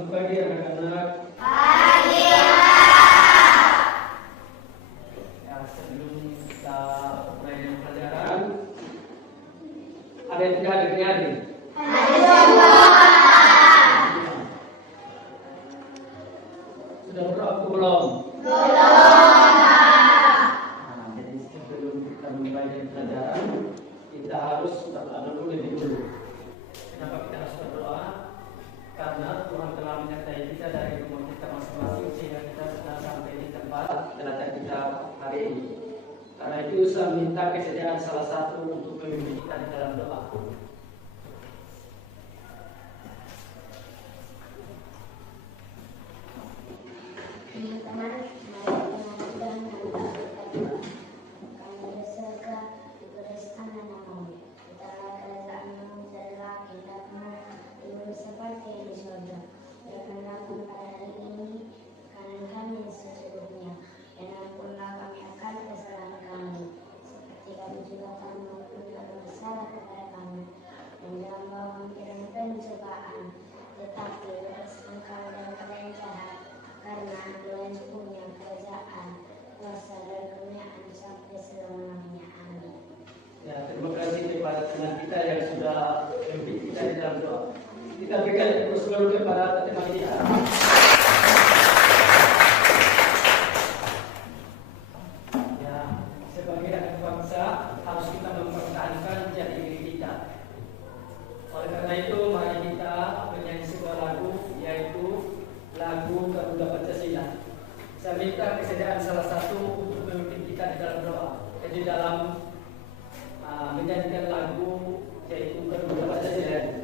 Selamat pagi anak-anak. Pagi. Ya, sebelum kita mulai dengan pelajaran, ada yang tidak hadir hari? Sudah berdoa belum? Jadi sebelum kita mulai dengan pelajaran, kita harus berdoa dulu lebih dulu. Kenapa kita harus berdoa? Karena Tuhan telah menyertai kita dari rumah kita masing-masing sehingga kita sudah sampai di tempat kedatangan kita hari ini. Karena itu saya minta kesediaan salah satu untuk memimpin kita di dalam doa. Teman-teman, mari kita mengajukan kami berserga diperistana namamu. Kita kerajaanmu adalah kitabmu dulu seperti di surga. Berikanlah kami pada hari ini makanan kami sesungguhnya, dan ampunlah kami akan kesalahan kami, seperti kami juga akan mengampuni bersalah kepada kami. Dan jangan bawa kami ke dalam pencobaan, tetapi bebaskan kami daripada yang jahat. Karena Tuhan punya kerajaan, kuasa dan kemuliaan sampai selama-lamanya. Amin. Ya, terima kasih kepada teman kita yang sudah memimpin kita di dalam doa. Kita berikan terus dulu kepada teman kita. Ya, sebagai anak bangsa harus kita mempertahankan jati diri kita. Oleh karena itu, mari kita menyanyi sebuah lagu, yaitu lagu Garuda Pancasila. Saya minta kesediaan salah satu untuk memimpin kita di dalam doa. Jadi dalam menyanyikan lagu yaitu Garuda Pancasila.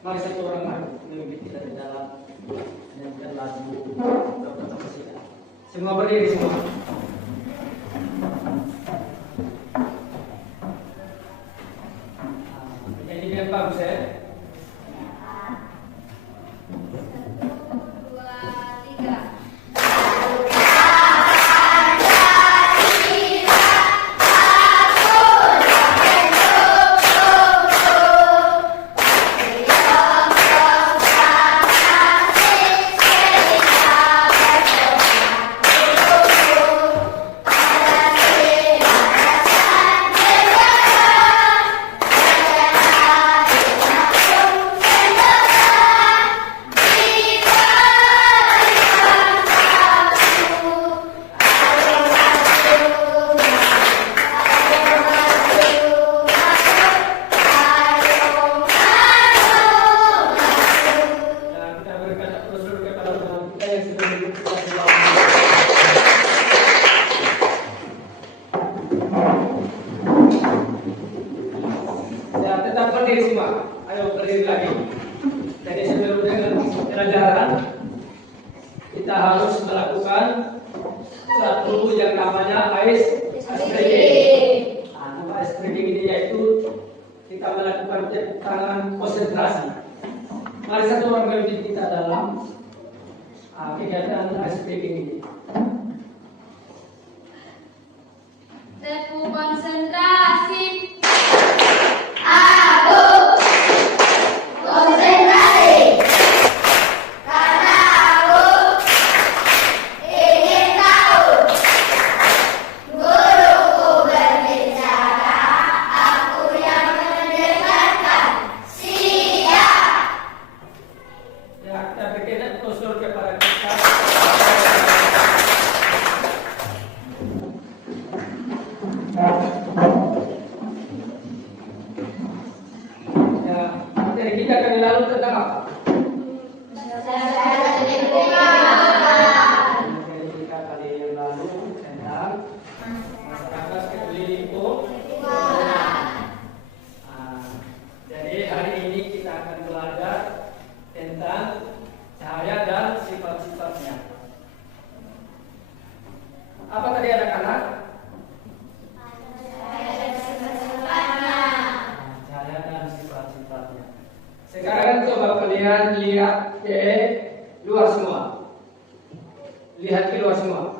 Mari satu orang mari memimpin kita di dalam menyanyikan lagu Garuda Pancasila. Semua berdiri semua. Menyanyi dengan bagus ya. Kita harus melakukan satu yang namanya ice breaking. Ice breaking ini yaitu kita melakukan tepuk tangan konsentrasi. Mari satu orang memimpin kita dalam kegiatan ice breaking ini. Tepuk konsentrasi. Materi kita kali lalu tentang apa? Materi kita kali yang lalu tentang masyarakat peduli lingkungan. Jadi hari ini kita akan belajar tentang cahaya dan sifat-sifatnya. Apa tadi anak-anak? Sekarang coba kalian lihat ke luar semua. Lihat ke luar semua.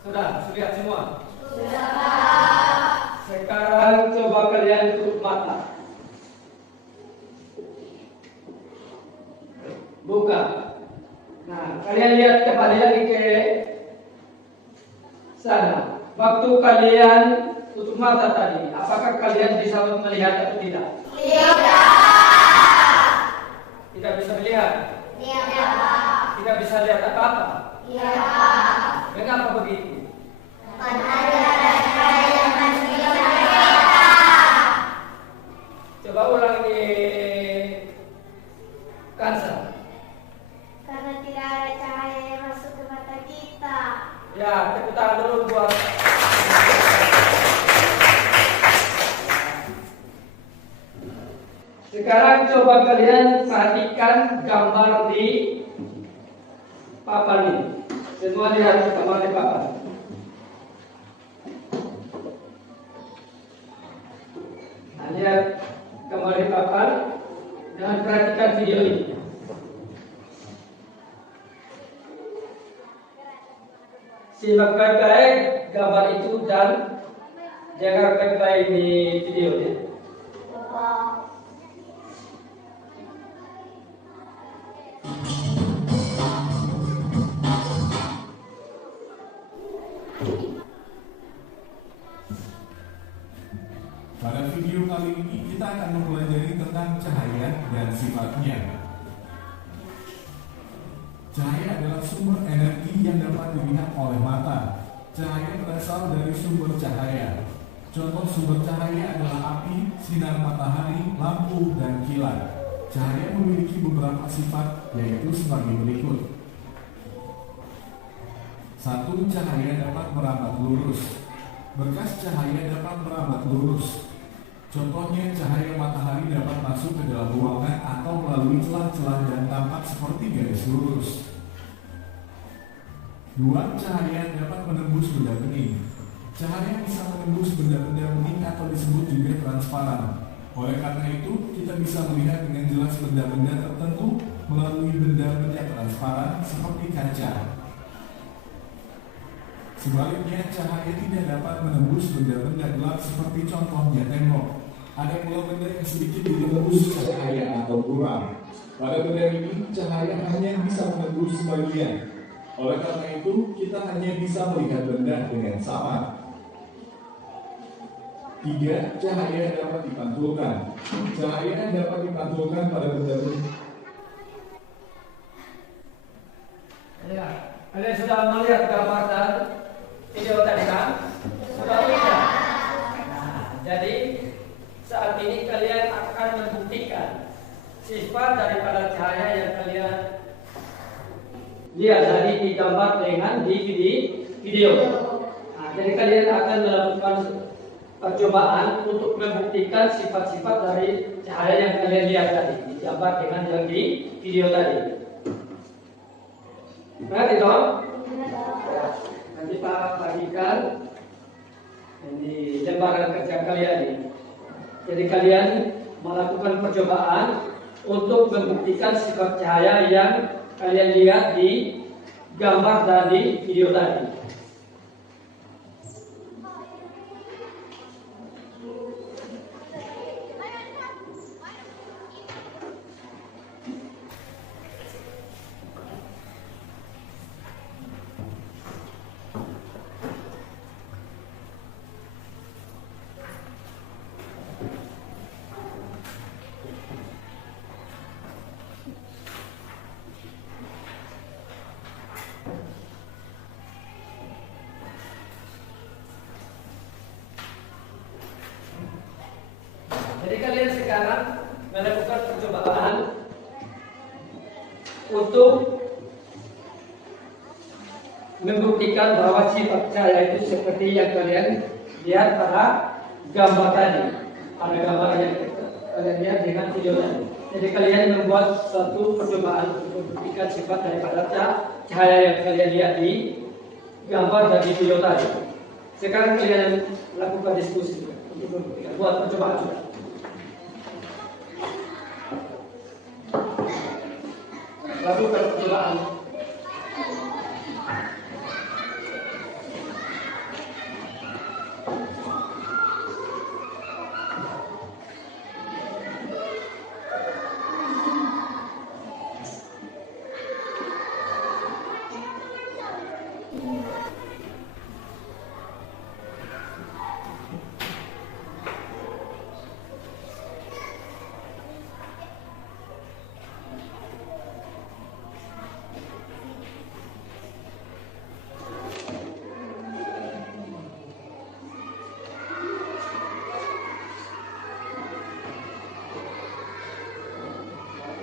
Sudah lihat semua? Sudah. Sekarang coba kalian tutup mata. buka. Nah, kalian lihat kembali lagi ke sana. Waktu kalian tutup mata tadi, apakah kalian bisa melihat atau tidak? Tidak bisa melihat? Tidak bisa lihat apa-apa? Mengapa begitu? Coba ulang di Kansa. Karena tidak ada cahaya yang masuk ke mata kita. Ya, tepuk tangan dulu buat. Sekarang coba kalian perhatikan gambar di papan ini. Semua lihat gambar di papan. Nah, lihat gambar di papan dan perhatikan video ini. Simak baik-baik gambar itu dan jaga baik-baik di videonya. Pada video kali ini kita akan mempelajari tentang cahaya dan sifatnya. Cahaya adalah sumber energi yang dapat dilihat oleh mata. Cahaya berasal dari sumber cahaya. Contoh sumber cahaya adalah api, sinar matahari, lampu, dan kilat. Cahaya memiliki beberapa sifat, yaitu sebagai berikut. 1. Cahaya dapat merambat lurus. Berkas cahaya dapat merambat lurus. Contohnya, cahaya matahari dapat masuk ke dalam ruangan atau melalui celah-celah dan tampak seperti garis lurus. 2. Cahaya dapat menembus benda bening. Cahaya bisa menembus benda-benda bening atau disebut juga transparan. Oleh karena itu, kita bisa melihat dengan jelas benda-benda tertentu melalui benda-benda transparan seperti kaca. Sebaliknya, cahaya tidak dapat menembus benda-benda gelap seperti contohnya tembok. Ada pula benda yang sedikit ditembus cahaya atau buram. Pada benda ini, cahaya hanya bisa menembus sebagian. Oleh karena itu, kita hanya bisa melihat benda dengan samar. 3. Cahaya dapat dipantulkan. Cahaya dapat dipantulkan pada benda-benda. Ya, kalian sudah melihat gambar dan video tadi kan? Sudah melihat. Nah, jadi saat ini kalian akan membuktikan sifat daripada cahaya yang kalian lihat tadi di gambar dengan di video. Nah, jadi kalian akan melakukan percobaan untuk membuktikan sifat-sifat dari cahaya yang kalian lihat tadi di gambar dengan yang di video tadi. Berarti dong? Nanti Pak bagikan di lembaran kerja kalian ini. Jadi kalian melakukan percobaan untuk membuktikan sifat cahaya yang kalian lihat di gambar dan di video tadi. Jadi kalian sekarang melakukan percobaan untuk membuktikan bahwa sifat cahaya itu seperti yang kalian lihat pada gambar tadi, pada gambar yang kalian lihat dengan video tadi. Jadi kalian membuat suatu percobaan untuk membuktikan sifat daripada cahaya yang kalian lihat di gambar dan di video tadi. Sekarang kalian lakukan diskusi untuk membuktikan, buat percobaan juga. Lakukan percobaan.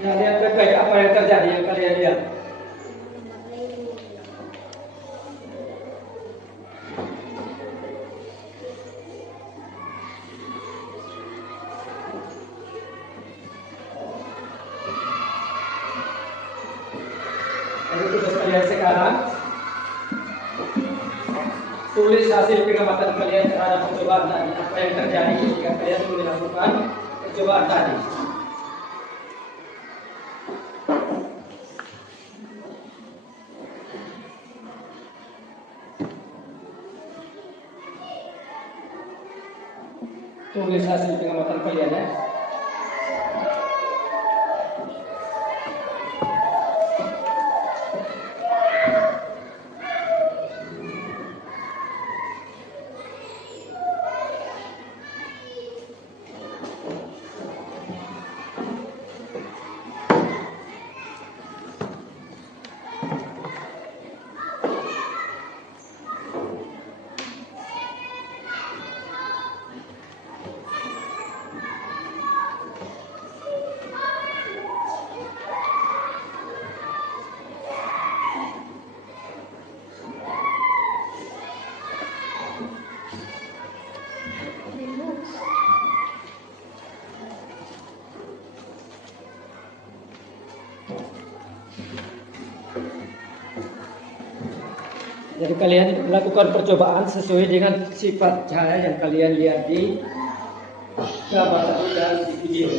Ya, lihat baik-baik apa yang terjadi yang kalian lihat. Jadi tugas kalian sekarang, tulis hasil pengamatan kalian terhadap percobaan tadi. Apa yang terjadi ketika kalian melakukan percobaan tadi. Tulis hasil pengamatan kalian ya. Jadi kalian melakukan percobaan sesuai dengan sifat cahaya yang kalian lihat di gambar dan di video.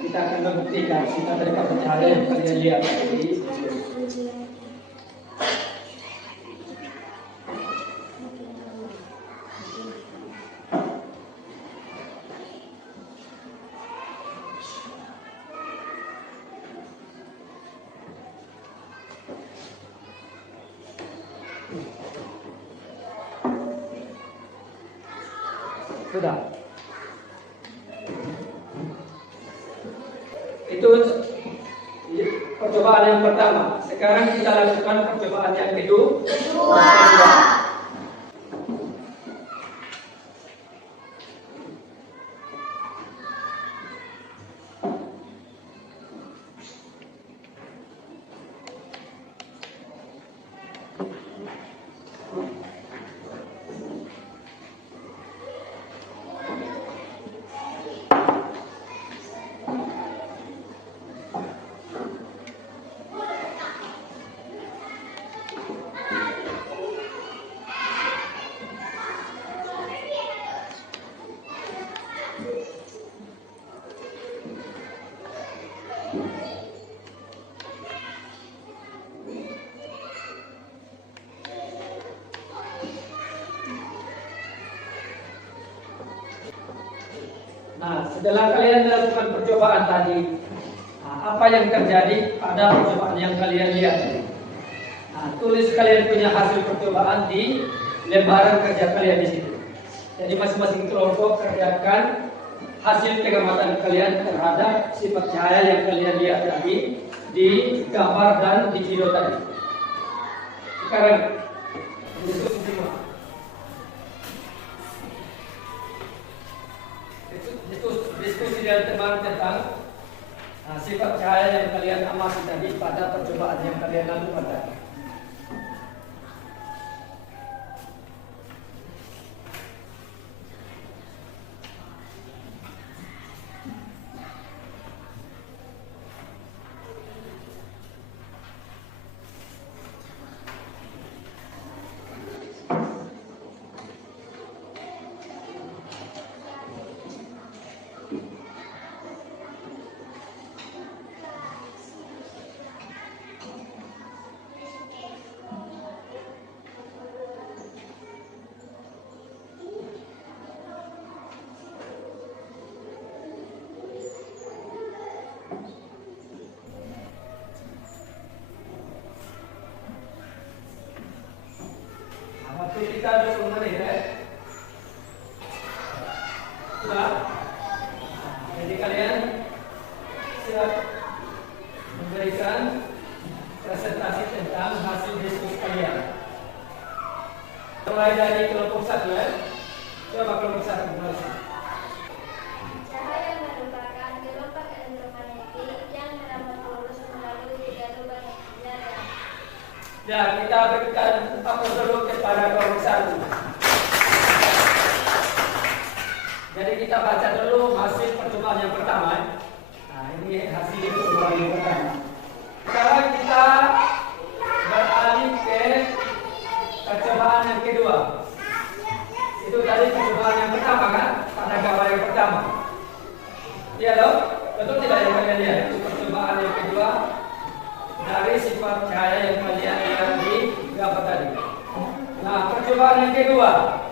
Kita akan membuktikan sifat daripada cahaya yang kalian lihat di sudah. Itu percobaan yang pertama. Sekarang kita lakukan percobaan yang kedua. Nah, setelah kalian melakukan percobaan tadi, apa yang terjadi pada percobaan yang kalian lihat? Nah, tulis kalian punya hasil percobaan di lembaran kerja kalian di situ. Jadi masing-masing kelompok kerjakan hasil pengamatan kalian terhadap sifat cahaya yang kalian lihat tadi di gambar dan di video tadi. Sekarang diskusi semua. Diskusi dengan teman tentang sifat cahaya yang kalian amati tadi pada percobaan yang kalian lakukan tadi. Waktu kita 20 menit ya. Sudah. Jadi kalian siap memberikan presentasi tentang hasil diskusi kalian. Mulai dari kelompok 1 ya. Coba kelompok 1 mulai. Cahaya merupakan Ya, kita berikan aplaus dulu kepada kelompok 1. Jadi kita baca dulu hasil percobaan yang pertama. Nah, ini hasil percobaan yang pertama. Sekarang kita beralih ke percobaan yang kedua. Itu tadi percobaan yang pertama kan? Pada gambar yang pertama. Iya dong? Betul tidak yang kalian lihat? Itu percobaan yang kedua dari sifat cahaya yang kalian lihat di gambar tadi. Nah, percobaan yang kedua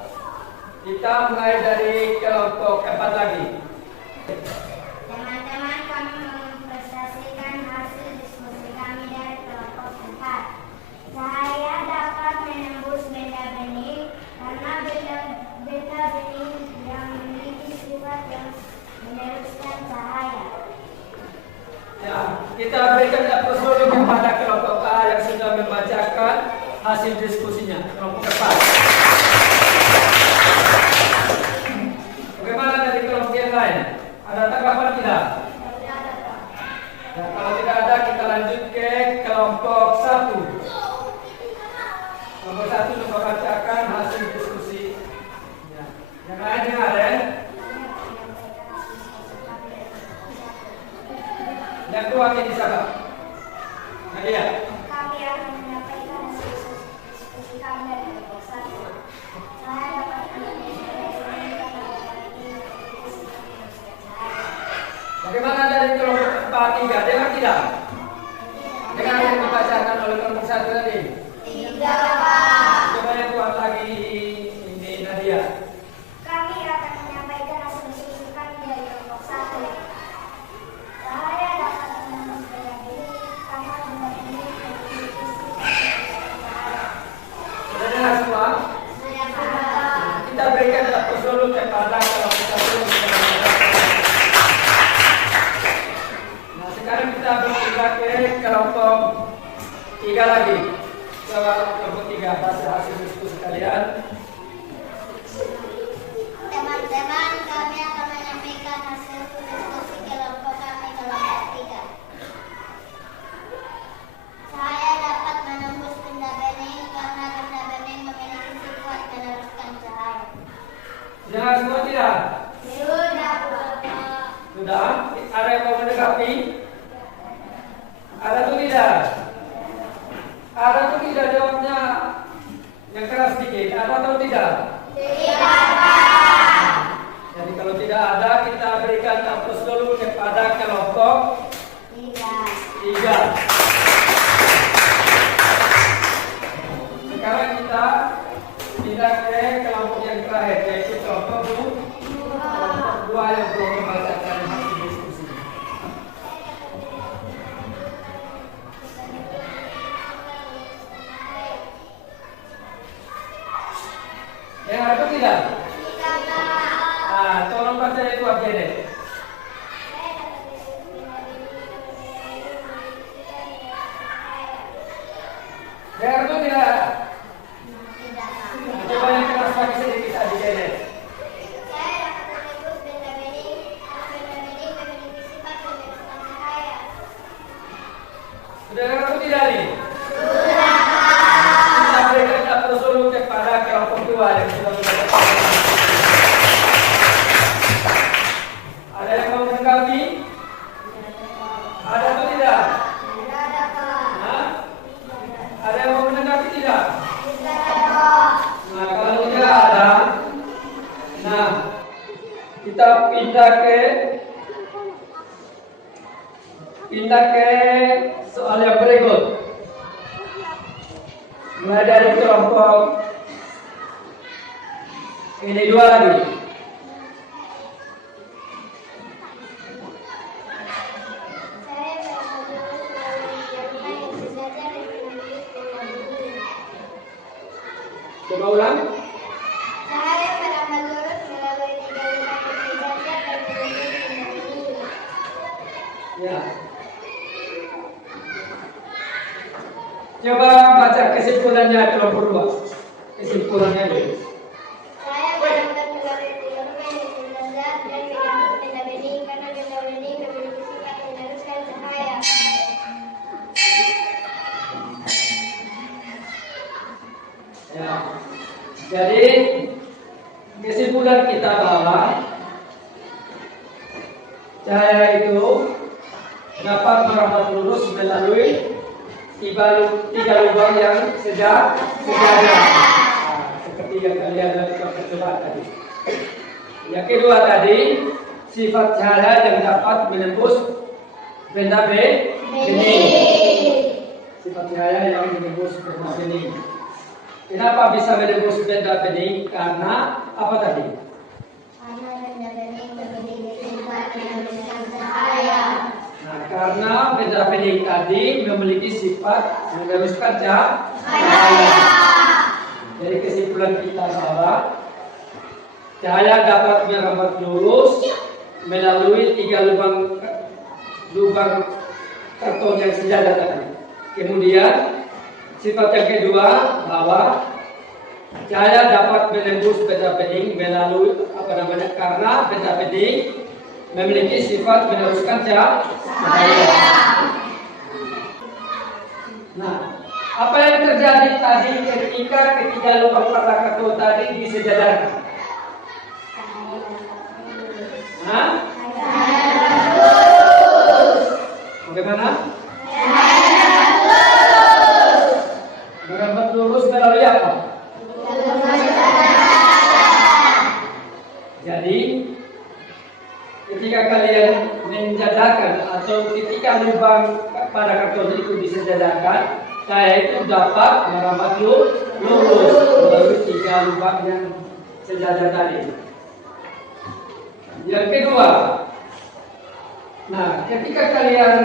kita mulai dari kelompok 4 lagi. Teman-teman, kami mempresentasikan hasil diskusi kami dari kelompok 4. Cahaya dapat menembus benda bening karena benda bening yang memiliki sifat yang meneruskan cahaya. Ya, kita berikan aplaus dulu kepada kelompok A yang sudah membacakan hasil diskusinya. Kelompok 4. Bagaimana dari kelompok yang lain? Ada tanggapan tidak? Ya, kalau tidak ada, kita lanjut ke kelompok 1. Kelompok 1 membacakan hasil diskusi. Ya. Yang lain dengar ya? Yang tua ini siapa? Nadia. Kami akan menyampaikan hasil diskusi kami dari kelompok 1. Cahaya dapat menembus benda bening karena benda bening memiliki sifat meneruskan cahaya. Bagaimana dari kelompok 4-3? Dengar tidak? Dengar yang dibacakan oleh kelompok 1 tadi? Tidak, Pak. Coba yang kuat lagi ini Nadia. Kami akan menyampaikan hasil diskusi kami dari kelompok 1. Cahaya dapat menembus benda bening karena benda bening memiliki sifat meneruskan cahaya. Sudah dengar semua? Sudah, Pak. Kita berikan aplaus dulu kepada kelompok 1. Nah, sekarang kita berpindah ke kelompok 3 lagi. Coba kelompok 3 baca hasil diskusi kalian. Teman-teman, kami akan menyampaikan hasil diskusi kelompok kami kelompok 3. Cahaya dapat menembus benda bening karena benda bening memiliki sifat meneruskan cahaya. Dengar semua tidak? Sudah, Bapak. Sudah? Ada yang mau menanggapi? Ada tuh tidak? Ada tuh tidak jawabnya yang keras sedikit? Ada atau tidak? Tidak, Pak. Jadi kalau tidak ada, kita berikan aplaus dulu kepada kelompok Tidak. 3. Sekarang kita pindah ke kelompok yang terakhir, yaitu kelompok 2 yang belum membacakan hasil diskusi. Dengar atau tidak? Tidak, Pak. Ah, tolong baca itu aja deh. Dengar atau tidak? Tidak, Pak. Coba yang keras lagi sedikit aja deh. Cahaya dapat menembus benda bening karena benda bening memiliki sifat meneruskan cahaya. Sudah dengar atau tidak nih? Sudah, Kita berikan aplaus dulu kepada kelompok 2 yang sudah membacakan. Ada yang mau menanggapi? Ada atau tidak? Tidak ada, Pak. Hah? Ada yang mau menanggapi tidak? Tidak ada. Nah, kalau tidak ada, nah kita pindah ke soal yang berikut. Mulai dari kelompok ini 2 lagi. Saya berasal dari Jakarta yang sejajar dengan menulis benda bening. Coba ulang. Cahaya merambat lurus melalui 3 lubang yang sejajar dan menulis benda bening. Ya. Coba baca kesimpulannya kelompok 2. Kesimpulannya itu. Saya merambat melalui 3 lubang yang sejajar dan menyambut benda bening karena benda bening memiliki sifat meneruskan cahaya. kita bahwa cahaya itu dapat merambat lurus melalui tiga lubang yang sejajar. Seperti yang kalian lakukan percobaan tadi. Yang kedua tadi, sifat cahaya yang dapat menembus benda bening. Sifat cahaya yang menembus benda bening. Kenapa bisa menembus benda bening? Karena apa tadi? Karena benda bening memiliki sifat meneruskan cahaya. Nah, karena benda bening tadi memiliki sifat meneruskan cahaya. Dari kesimpulan kita bahwa cahaya dapat merambat lurus melalui tiga lubang karton yang sejajar tadi. Kemudian sifat yang kedua bahwa cahaya dapat menembus benda bening melalui karena benda bening memiliki sifat meneruskan cahaya. Nah, apa yang terjadi tadi ketika ketiga lubang karton tadi disejajarkan? Hah? Bagaimana? Merambat lurus melalui apa? Jadi ketika kalian menjajarkan atau ketika lubang pada karton itu disejajarkan, cahaya itu dapat merambat lurus melalui tiga lubang yang sejajar tadi. Yang kedua, nah ketika kalian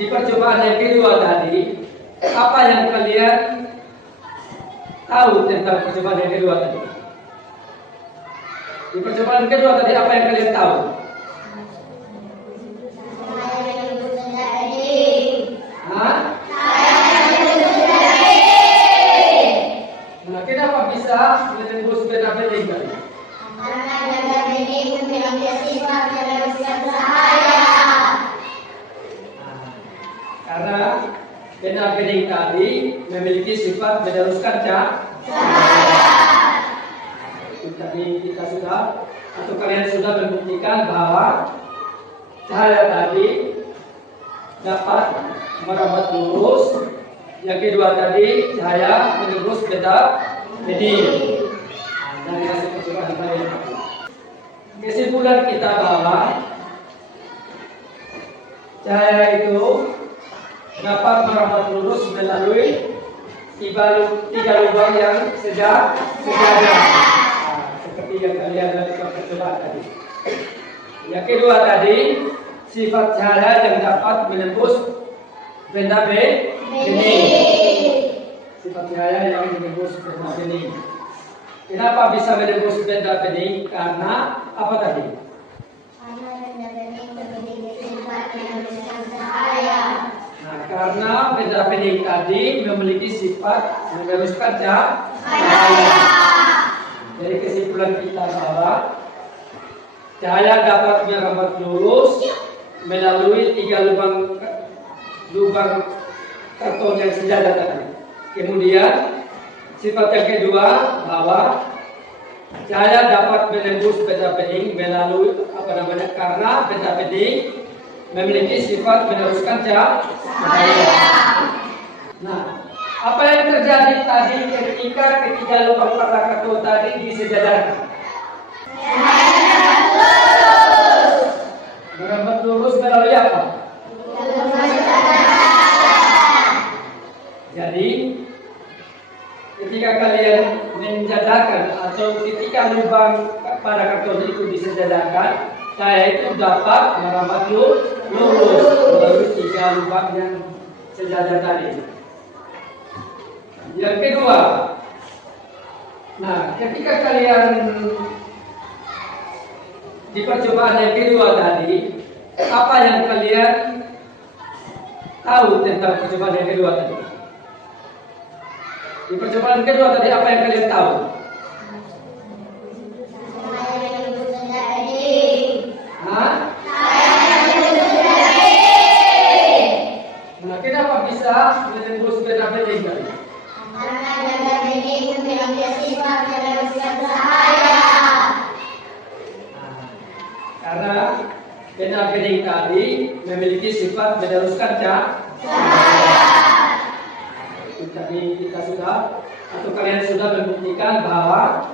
di percobaan yang kedua tadi, apa yang kalian tahu tentang percobaan yang kedua tadi? Di percobaan kedua tadi apa yang kalian tahu? Hah? Nah, kenapa bisa menembus benda bening tadi? Karena benda bening memiliki sifat meneruskan cahaya. Karena benda bening tadi memiliki sifat meneruskan cahaya. Tadi kita sudah atau kalian sudah membuktikan bahwa cahaya tadi dapat merambat lurus. Yang kedua tadi cahaya menembus benda bening. Dari hasil percobaan kalian. Kesimpulan kita bahwa cahaya itu dapat merambat lurus melalui tiga lubang yang sejajar. Seperti yang kalian lakukan percobaan tadi. Yang kedua tadi, sifat cahaya yang dapat menembus benda bening. Sifat cahaya yang menembus benda bening. Kenapa bisa menembus benda bening? Karena apa tadi? Karena benda bening memiliki sifat meneruskan cahaya. Nah, karena benda bening tadi memiliki sifat meneruskan cahaya. Dari kesimpulan kita bahwa cahaya dapat merambat lurus melalui tiga lubang karton yang sejajar tadi. Kemudian sifat yang kedua bahwa cahaya dapat menembus benda bening melalui karena benda bening memiliki sifat meneruskan cahaya. Nah, apa yang terjadi tadi ketika ketiga lubang karton tadi disejajarkan? Merambat lurus melalui apa? Jadi ketika kalian menjajarkan atau ketika lubang pada karton itu disejajarkan, cahaya itu dapat merambat lurus melalui tiga lubang yang sejajar tadi. Yang kedua, nah ketika kalian di percobaan yang kedua tadi, apa yang kalian tahu tentang percobaan yang kedua tadi? Di percobaan kedua tadi apa yang kalian tahu? Hah? Nah, kenapa bisa menembus benda bening tadi? Karena benda bening memiliki sifat meneruskan tadi memiliki sifat meneruskan itu tadi kita sudah atau kalian sudah membuktikan bahwa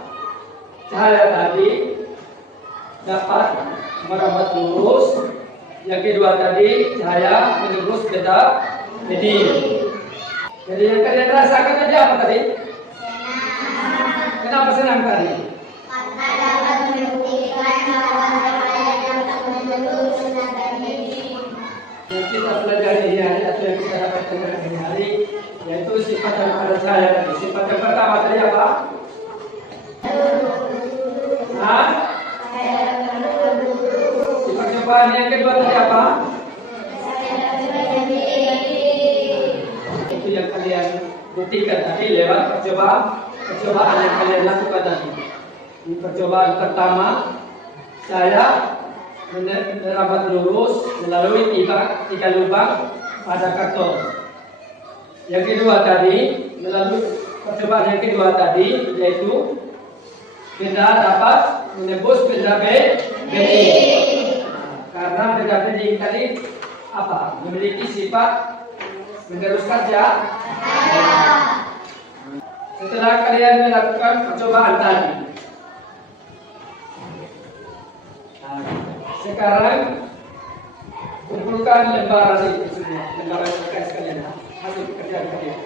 cahaya tadi dapat merambat lurus. Yang kedua tadi cahaya menembus benda medium. Jadi yang kalian rasakan tadi apa tadi? Kenapa senang tadi? Karena dapat membuktikan bahwa cahaya dapat menembus benda medium. Yang kita pelajari hari atau yang kita dapatkan hari yaitu sifat daripada cahaya tadi. Sifat yang pertama tadi apa? Nah, sifat cobaan yang kedua tadi apa? Itu yang kalian buktikan tadi lewat percobaan yang kalian lakukan tadi. Percobaan pertama, saya merambat lurus melalui tiga lubang pada karton. Yang kedua tadi, melalui percobaan yang kedua tadi, yaitu benda dapat menembus benda bening. Karena benda bening tadi apa? Memiliki sifat meneruskan cahaya. Setelah kalian melakukan percobaan tadi, sekarang kumpulkan lembaran itu semua, lembaran UKS kalian, hasil pekerjaan kalian.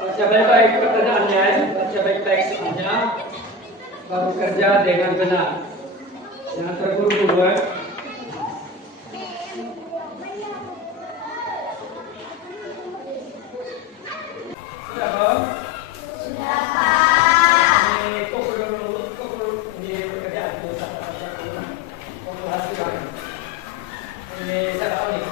Baca baik-baik pertanyaannya, baca baik-baik semuanya, baru kerja dengan benar, jangan terburu-buru. Sudah Bang? Sudah Pak. Ini kok ini pekerjaan itu satu hasil ini saya tahu nih.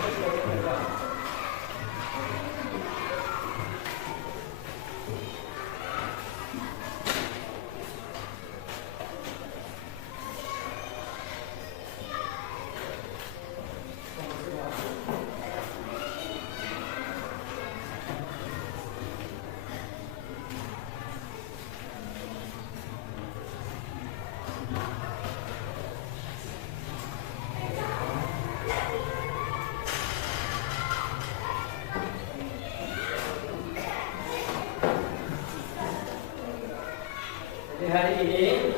Hari ini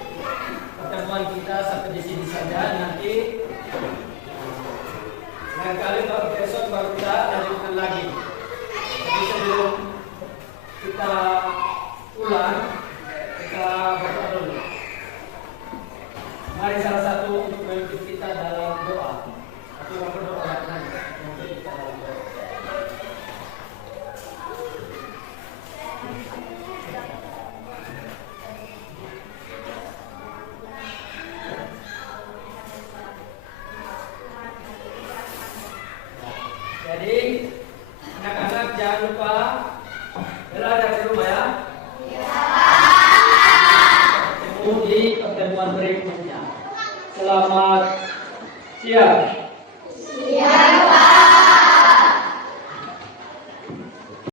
pertemuan kita sampai di sini saja. Nanti lain kali besok baru kita lanjutkan lagi. Jadi sebelum kita pulang, kita berdoa dulu. Mari salah satu untuk memimpin kita dalam doa. Atau berdoa nanti memimpin kita dalam doa. Jadi anak-anak jangan lupa belajar di rumah ya. Ketemu di pertemuan berikutnya. Selamat siang.